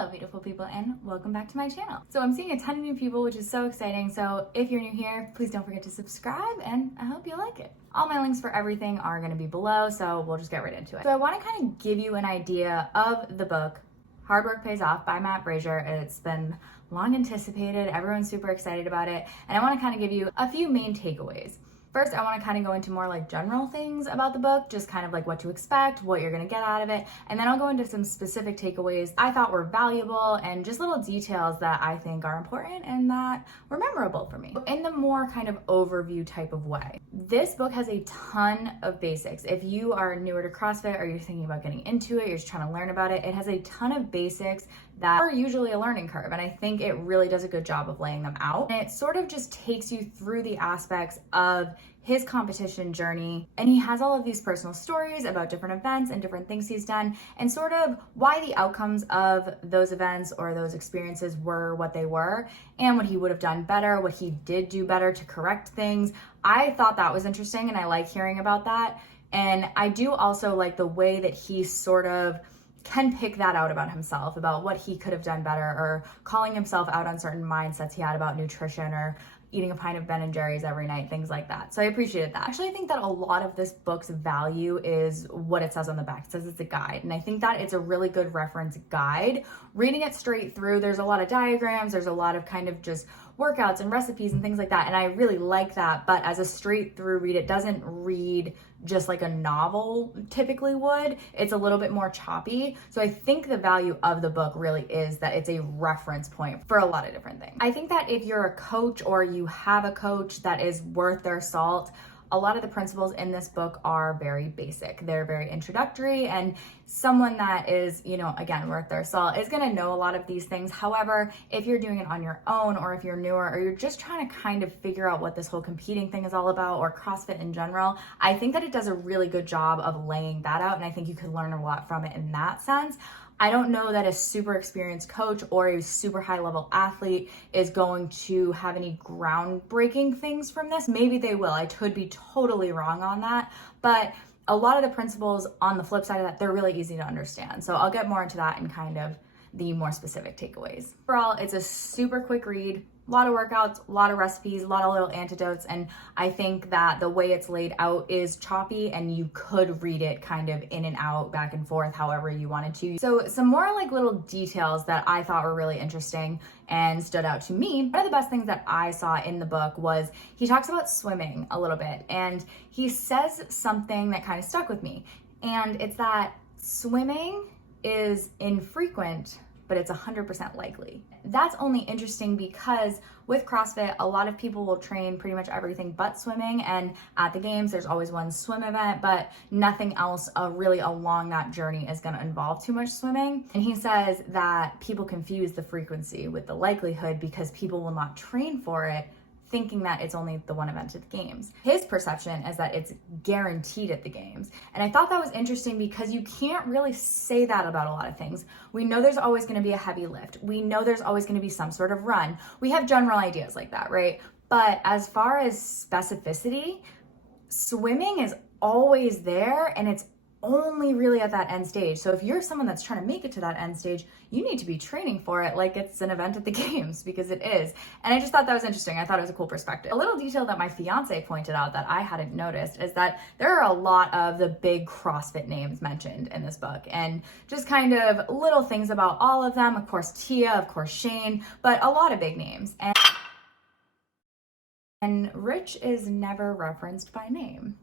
Hello beautiful people and welcome back to my channel. So I'm seeing a ton of new people, which is so exciting. So if you're new here, please don't forget to subscribe and I hope you like it. All my links for everything are gonna be below, so we'll just get right into it. So I wanna kind of give you an idea of the book, Hard Work Pays Off by Fraser. It's been long anticipated, everyone's super excited about it, and I wanna kind of give you a few main takeaways. First, I want to kind of go into more like general things about the book, just kind of like what to expect, what you're going to get out of it. And then I'll go into some specific takeaways I thought were valuable and just little details that I think are important and that were memorable for me in the more kind of overview type of way. This book has a ton of basics. If you are newer to CrossFit or you're thinking about getting into it, you're just trying to learn about it, it has a ton of basics that are usually a learning curve. And I think it really does a good job of laying them out. And it sort of just takes you through the aspects of his competition journey. And he has all of these personal stories about different events and different things he's done and sort of why the outcomes of those events or those experiences were what they were and what he would have done better, what he did do better to correct things. I thought that was interesting and I like hearing about that. And I do also like the way that he sort of can pick that out about himself, about what he could have done better, or calling himself out on certain mindsets he had about nutrition or eating a pint of Ben & Jerry's every night, things like that. So I appreciated that. Actually, I think that a lot of this book's value is what it says on the back. It says it's a guide. And I think that it's a really good reference guide. Reading it straight through, there's a lot of diagrams, there's a lot of kind of just workouts and recipes and things like that. And I really like that. But as a straight through read, it doesn't read just like a novel typically would. It's a little bit more choppy. So I think the value of the book really is that it's a reference point for a lot of different things. I think that if you're a coach or you have a coach that is worth their salt, a lot of the principles in this book are very basic. They're very introductory, and someone that is, again, worth their salt is gonna know a lot of these things. However, if you're doing it on your own, or if you're newer, or you're just trying to kind of figure out what this whole competing thing is all about, or CrossFit in general, I think that it does a really good job of laying that out, and I think you could learn a lot from it in that sense. I don't know that a super experienced coach or a super high level athlete is going to have any groundbreaking things from this. Maybe they will. I could be totally wrong on that, but a lot of the principles on the flip side of that, they're really easy to understand. So I'll get more into that in kind of the more specific takeaways. Overall, it's a super quick read. A lot of workouts, a lot of recipes, a lot of little antidotes, and I think that the way it's laid out is choppy and you could read it kind of in and out, back and forth, however you wanted to. So some more like little details that I thought were really interesting and stood out to me. One of the best things that I saw in the book was he talks about swimming a little bit, and he says something that kind of stuck with me, and it's that swimming is infrequent, but it's 100% likely. That's only interesting because with CrossFit, a lot of people will train pretty much everything but swimming, and at the games, there's always one swim event, but nothing else really along that journey is gonna involve too much swimming. And he says that people confuse the frequency with the likelihood because people will not train for it, thinking that it's only the one event at the games. His perception is that it's guaranteed at the games. And I thought that was interesting because you can't really say that about a lot of things. We know there's always gonna be a heavy lift. We know there's always gonna be some sort of run. We have general ideas like that, right? But as far as specificity, swimming is always there and it's only really at that end stage. So if you're someone that's trying to make it to that end stage, you need to be training for it like it's an event at the games, because it is. And I just thought that was interesting. I thought it was a cool perspective. A little detail that my fiance pointed out that I hadn't noticed is that there are a lot of the big CrossFit names mentioned in this book, and just kind of little things about all of them. Of course, Tia, of course, Shane, but a lot of big names. And Rich is never referenced by name.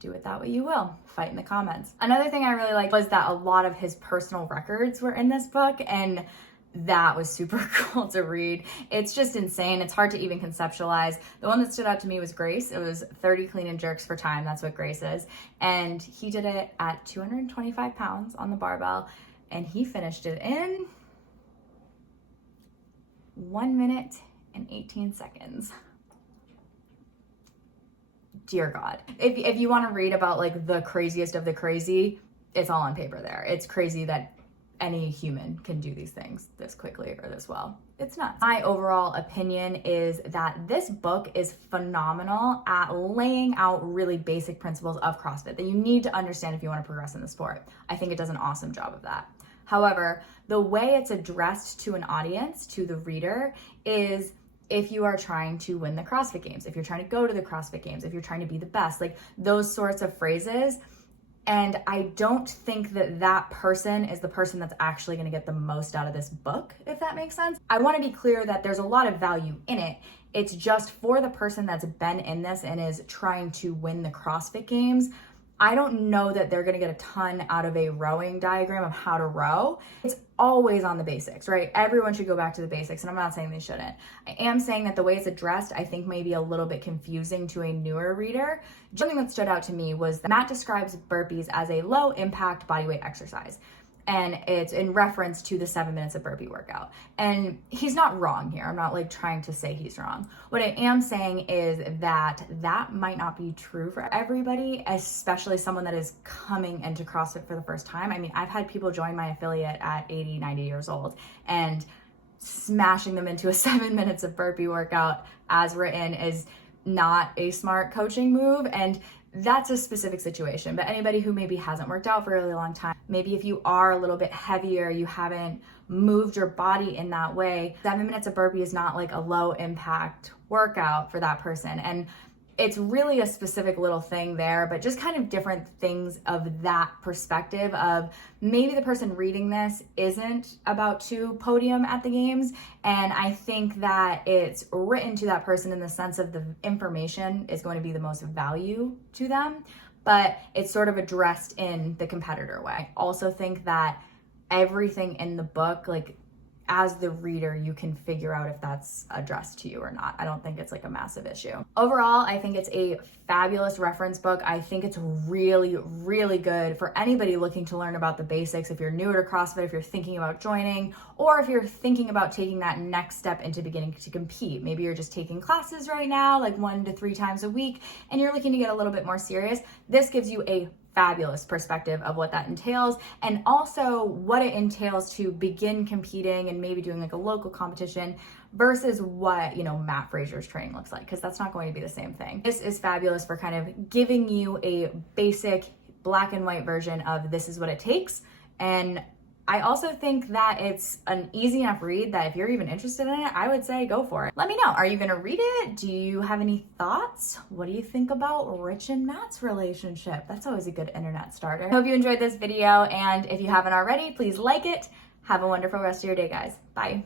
Do with that what you will. Fight in the comments. Another thing I really liked was that a lot of his personal records were in this book, and that was super cool to read. It's just insane. It's hard to even conceptualize. The one that stood out to me was Grace. It was 30 clean and jerks for time. That's what Grace is. And he did it at 225 pounds on the barbell, and he finished it in 1 minute and 18 seconds. Dear God. If you want to read about like the craziest of the crazy, it's all on paper there. It's crazy that any human can do these things this quickly or this well. It's nuts. My overall opinion is that this book is phenomenal at laying out really basic principles of CrossFit that you need to understand if you want to progress in the sport. I think it does an awesome job of that. However, the way it's addressed to an audience, to the reader, is if you are trying to win the CrossFit Games, if you're trying to go to the CrossFit Games, if you're trying to be the best, like those sorts of phrases. And I don't think that that person is the person that's actually going to get the most out of this book, if that makes sense. I want to be clear that there's a lot of value in it. It's just for the person that's been in this and is trying to win the CrossFit Games. I don't know that they're gonna get a ton out of a rowing diagram of how to row. It's always on the basics, right? Everyone should go back to the basics, and I'm not saying they shouldn't. I am saying that the way it's addressed, I think may be a little bit confusing to a newer reader. Something that stood out to me was that Matt describes burpees as a low impact bodyweight exercise. And it's in reference to the 7 minutes of burpee workout. And he's not wrong here. I'm not like trying to say he's wrong. What I am saying is that that might not be true for everybody, especially someone that is coming into CrossFit for the first time. I mean, I've had people join my affiliate at 80, 90 years old, and smashing them into a 7 minutes of burpee workout as written is not a smart coaching move. And that's a specific situation, but anybody who maybe hasn't worked out for a really long time, maybe if you are a little bit heavier, you haven't moved your body in that way, 7 minutes of burpee is not like a low impact workout for that person. And it's really a specific little thing there, but just kind of different things of that perspective of maybe the person reading this isn't about to podium at the games. And I think that it's written to that person in the sense of the information is going to be the most value to them, but it's sort of addressed in the competitor way. I also think that everything in the book, like as the reader, you can figure out if that's addressed to you or not. I don't think it's like a massive issue. Overall, I think it's a fabulous reference book. I think it's really, really good for anybody looking to learn about the basics. If you're newer to CrossFit, if you're thinking about joining, or if you're thinking about taking that next step into beginning to compete. Maybe you're just taking classes right now, like 1 to 3 times a week, and you're looking to get a little bit more serious. This gives you a fabulous perspective of what that entails, and also what it entails to begin competing and maybe doing like a local competition versus what, you know, Matt Fraser's training looks like, because that's not going to be the same thing. This is fabulous for kind of giving you a basic black and white version of this is what it takes. And I also think that it's an easy enough read that if you're even interested in it, I would say go for it. Let me know, are you gonna read it? Do you have any thoughts? What do you think about Rich and Matt's relationship? That's always a good internet starter. I hope you enjoyed this video, and if you haven't already, please like it. Have a wonderful rest of your day, guys. Bye.